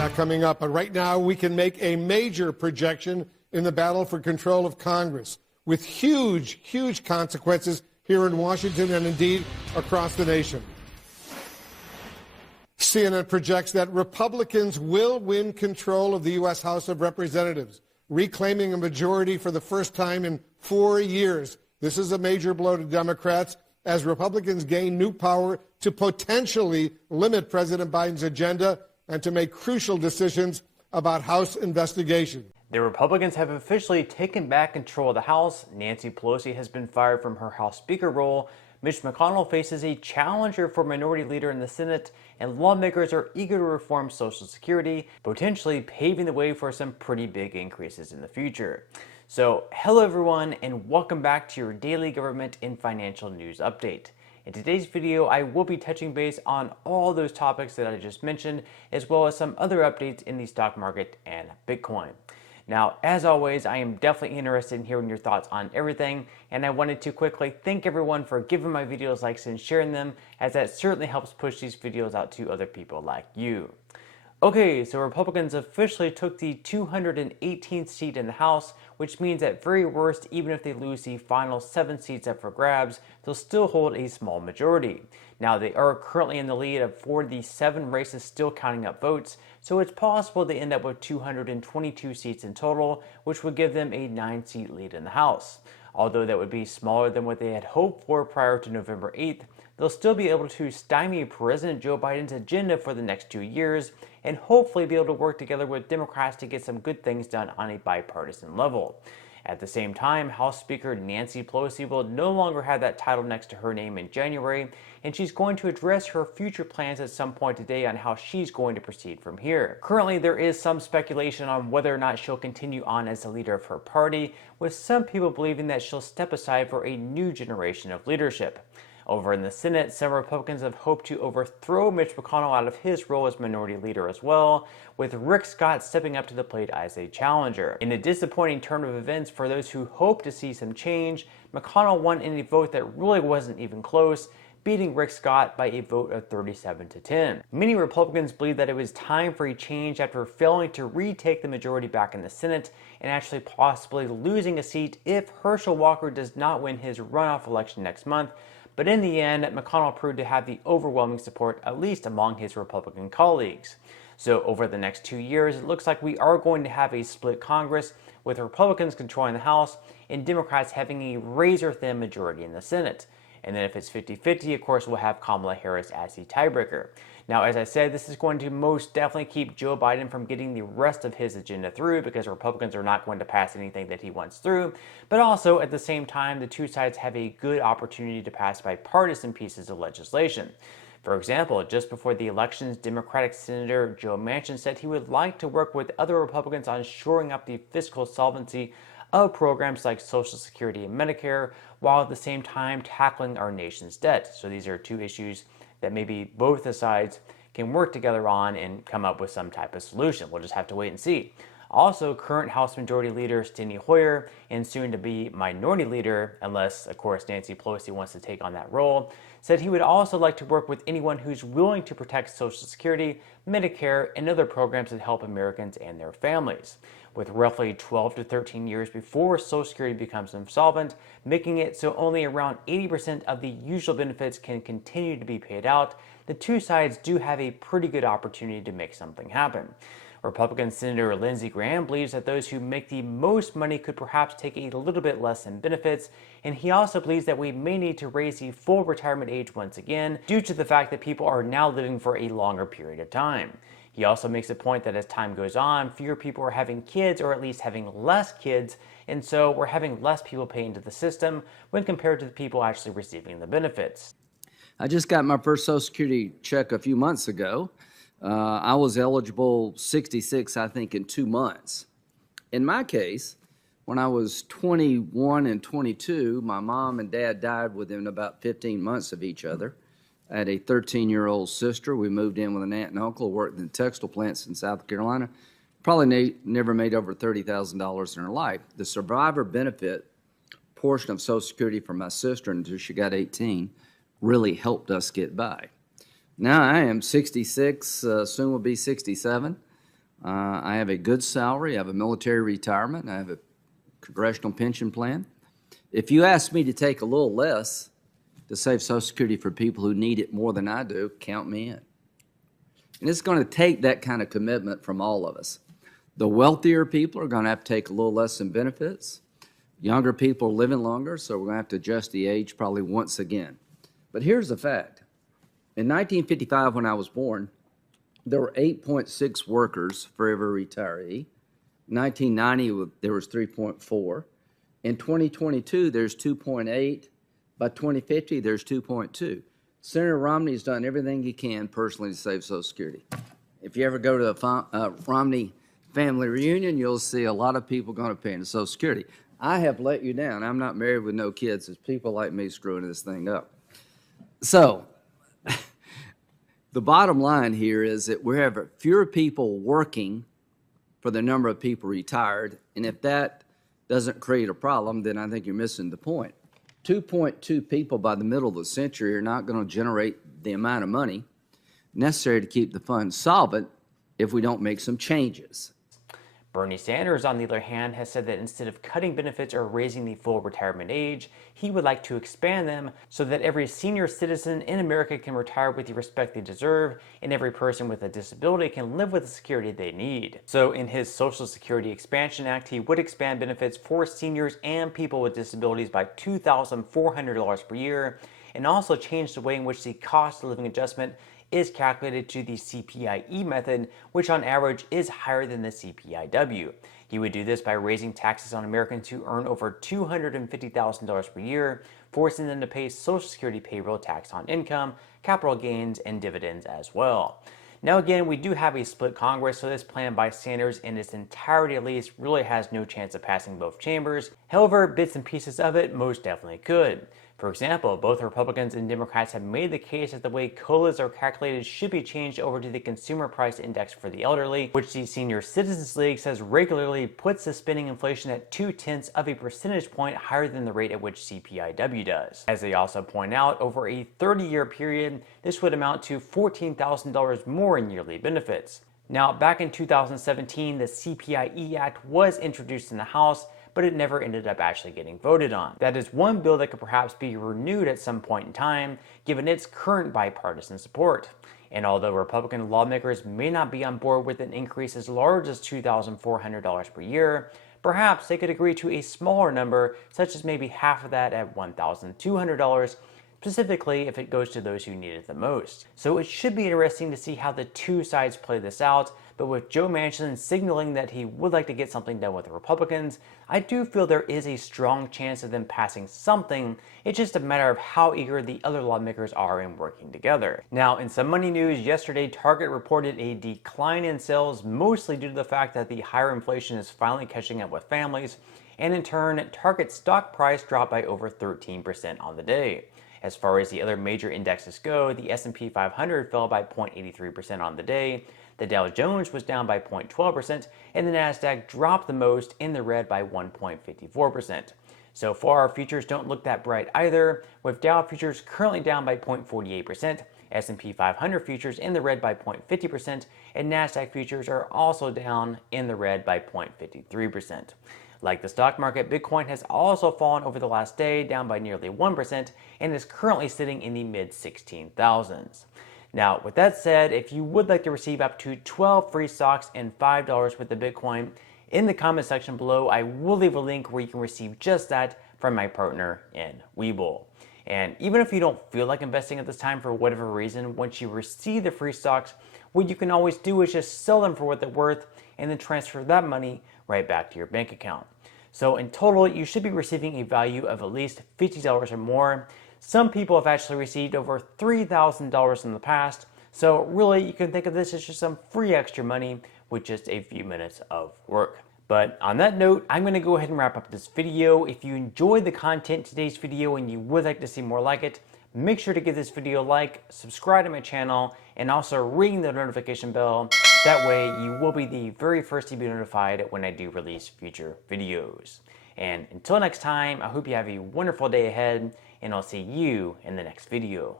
That coming up. But right now, we can make a major projection in the battle for control of Congress with huge, huge consequences here in Washington and indeed across the nation. CNN projects that Republicans will win control of the U.S. House of Representatives, reclaiming a majority for the first time in 4 years. This is a major blow to Democrats as Republicans gain new power to potentially limit President Biden's agenda and to make crucial decisions about House investigation. The Republicans have officially taken back control of the House. Nancy Pelosi has been fired from her House Speaker role. Mitch McConnell faces a challenger for Minority Leader in the Senate, and lawmakers are eager to reform Social Security, potentially paving the way for some pretty big increases in the future. So, hello everyone, and welcome back to your daily government and financial news update. In today's video, I will be touching base on all those topics that I just mentioned, as well as some other updates in the stock market and Bitcoin. Now, as always, I am definitely interested in hearing your thoughts on everything, and I wanted to quickly thank everyone for giving my videos likes and sharing them, as that certainly helps push these videos out to other people like you. Okay, so Republicans officially took the 218th seat in the House, which means at very worst, even if they lose the final 7 seats up for grabs, they'll still hold a small majority. Now, they are currently in the lead for the 7 races still counting up votes, so it's possible they end up with 222 seats in total, which would give them a 9-seat lead in the House. Although that would be smaller than what they had hoped for prior to November 8th, they'll still be able to stymie President Joe Biden's agenda for the next 2 years, and hopefully be able to work together with Democrats to get some good things done on a bipartisan level. At the same time, House Speaker Nancy Pelosi will no longer have that title next to her name in January, and she's going to address her future plans at some point today on how she's going to proceed from here. Currently, there is some speculation on whether or not she'll continue on as the leader of her party, with some people believing that she'll step aside for a new generation of leadership. Over in the Senate, some Republicans have hoped to overthrow Mitch McConnell out of his role as Minority Leader as well, with Rick Scott stepping up to the plate as a challenger. In a disappointing turn of events for those who hope to see some change, McConnell won in a vote that really wasn't even close, beating Rick Scott by a vote of 37-10. Many Republicans believe that it was time for a change after failing to retake the majority back in the Senate and actually possibly losing a seat if Herschel Walker does not win his runoff election next month. But in the end, McConnell proved to have the overwhelming support, at least among his Republican colleagues. So over the next 2 years, it looks like we are going to have a split Congress, with Republicans controlling the House and Democrats having a razor-thin majority in the Senate. And then if it's 50-50, of course, we'll have Kamala Harris as the tiebreaker. Now, as I said, this is going to most definitely keep Joe Biden from getting the rest of his agenda through, because Republicans are not going to pass anything that he wants through. But also, at the same time, the two sides have a good opportunity to pass bipartisan pieces of legislation. For example, just before the elections, Democratic Senator Joe Manchin said he would like to work with other Republicans on shoring up the fiscal solvency of programs like Social Security and Medicare, while at the same time tackling our nation's debt. So these are two issues that maybe both the sides can work together on and come up with some type of solution. We'll just have to wait and see. Also, current House Majority Leader Steny Hoyer, and soon to be Minority Leader, unless of course Nancy Pelosi wants to take on that role, said he would also like to work with anyone who's willing to protect Social Security, Medicare, and other programs that help Americans and their families. With roughly 12 to 13 years before Social Security becomes insolvent, making it so only around 80% of the usual benefits can continue to be paid out, the two sides do have a pretty good opportunity to make something happen. Republican Senator Lindsey Graham believes that those who make the most money could perhaps take a little bit less in benefits, and he also believes that we may need to raise the full retirement age once again due to the fact that people are now living for a longer period of time. He also makes a point that as time goes on, fewer people are having kids, or at least having less kids, and so we're having less people pay into the system when compared to the people actually receiving the benefits. I just got my first Social Security check a few months ago. I was eligible 66, I think, in 2 months. In my case, when I was 21 and 22, my mom and dad died within about 15 months of each other. I had a 13-year-old sister. We moved in with an aunt and uncle who worked in textile plants in South Carolina. Probably never made over $30,000 in her life. The survivor benefit portion of Social Security for my sister until she got 18 really helped us get by. Now I am 66, soon will be 67. I have a good salary. I have a military retirement. I have a congressional pension plan. If you ask me to take a little less to save Social Security for people who need it more than I do, count me in. And it's going to take that kind of commitment from all of us. The wealthier people are going to have to take a little less in benefits. Younger people are living longer, so we're going to have to adjust the age probably once again. But here's the fact. In 1955, when I was born, there were 8.6 workers for every retiree. In 1990, there was 3.4. In 2022, there's 2.8. By 2050, there's 2.2. Senator Romney's done everything he can personally to save Social Security. If you ever go to a Romney family reunion, you'll see a lot of people going to pay into Social Security. I have let you down. I'm not married with no kids. It's people like me screwing this thing up. So the bottom line here is that we have fewer people working for the number of people retired, and if that doesn't create a problem, then I think you're missing the point. 2.2 people by the middle of the century are not going to generate the amount of money necessary to keep the fund solvent if we don't make some changes. Bernie Sanders, on the other hand, has said that instead of cutting benefits or raising the full retirement age, he would like to expand them so that every senior citizen in America can retire with the respect they deserve, and every person with a disability can live with the security they need. So in his Social Security Expansion Act, he would expand benefits for seniors and people with disabilities by $2,400 per year, and also change the way in which the cost of living adjustment is calculated to the CPIE method, which on average is higher than the CPIW. He would do this by raising taxes on Americans who earn over $250,000 per year, forcing them to pay Social Security payroll tax on income, capital gains, and dividends as well. Now again, we do have a split Congress, so this plan by Sanders in its entirety at least really has no chance of passing both chambers. However, bits and pieces of it most definitely could. For example, both Republicans and Democrats have made the case that the way COLAs are calculated should be changed over to the Consumer Price Index for the elderly, which the Senior Citizens League says regularly puts the spending inflation at 0.2 of a percentage point higher than the rate at which CPIW does. As they also point out, over a 30-year period, this would amount to $14,000 more in yearly benefits. Now, back in 2017, the CPIE Act was introduced in the House, but it never ended up actually getting voted on. That is one bill that could perhaps be renewed at some point in time, given its current bipartisan support. And although Republican lawmakers may not be on board with an increase as large as $2,400 per year, perhaps they could agree to a smaller number, such as maybe half of that at $1,200, specifically if it goes to those who need it the most. So it should be interesting to see how the two sides play this out, but with Joe Manchin signaling that he would like to get something done with the Republicans, I do feel there is a strong chance of them passing something. It's just a matter of how eager the other lawmakers are in working together. Now, in some money news, yesterday Target reported a decline in sales, mostly due to the fact that the higher inflation is finally catching up with families, and in turn, Target's stock price dropped by over 13% on the day. As far as the other major indexes go, the S&P 500 fell by 0.83% on the day, the Dow Jones was down by 0.12%, and the Nasdaq dropped the most, in the red by 1.54%. So far, futures don't look that bright either, with Dow futures currently down by 0.48%, S&P 500 futures in the red by 0.50%, and Nasdaq futures are also down in the red by 0.53%. Like the stock market, Bitcoin has also fallen over the last day, down by nearly 1%, and is currently sitting in the mid-16,000s. Now, with that said, if you would like to receive up to 12 free stocks and $5 with the Bitcoin, in the comment section below, I will leave a link where you can receive just that from my partner in Webull. And even if you don't feel like investing at this time for whatever reason, once you receive the free stocks, what you can always do is just sell them for what they're worth and then transfer that money right back to your bank account. So in total, you should be receiving a value of at least $50 or more. Some people have actually received over $3,000 in the past, so really you can think of this as just some free extra money with just a few minutes of work. But on that note, I'm going to go ahead and wrap up this video. If you enjoyed the content in today's video and you would like to see more like it, make sure to give this video a like, subscribe to my channel, and also ring the notification bell. That way you will be the very first to be notified when I do release future videos. And until next time, I hope you have a wonderful day ahead, and I'll see you in the next video.